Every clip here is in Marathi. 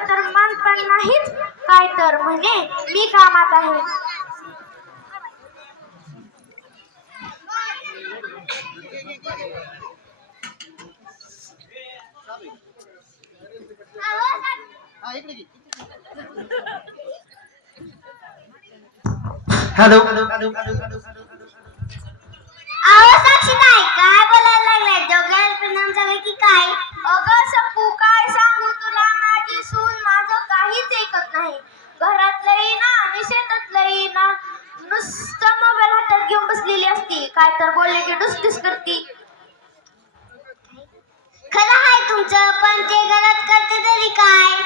तर मन पण नाहीच काय तर म्हणे मी कामात आहे. हॅलो. आवाज साक्षी काय काय बोलायला लागलाय? दोघांचा पैकी दिली असती काय तर बोलले की डुसडुस करती. खरं आहे तुमचं पण ते गलत करते तरी काय?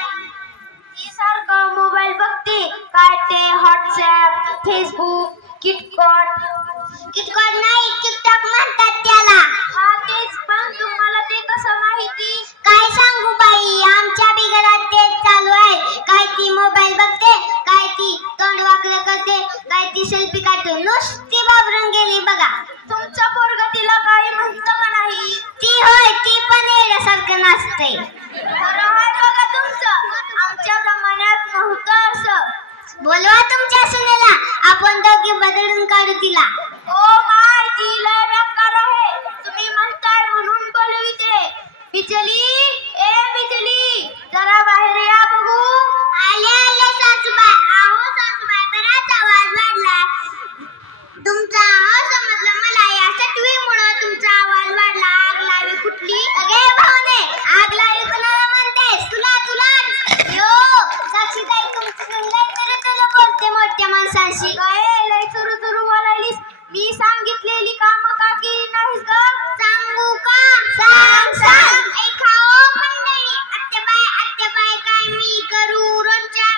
ती सारखं मोबाईल बघते. प्रकारे म्हणतो नाही ती होय ती पण येण्यासारखं नसते बघा तुमचं. आमच्या प्रमाणात नव्हतं असं. बोलवा तुमच्या सुनेला आपण दोघी बदलून काढू Duro Chat.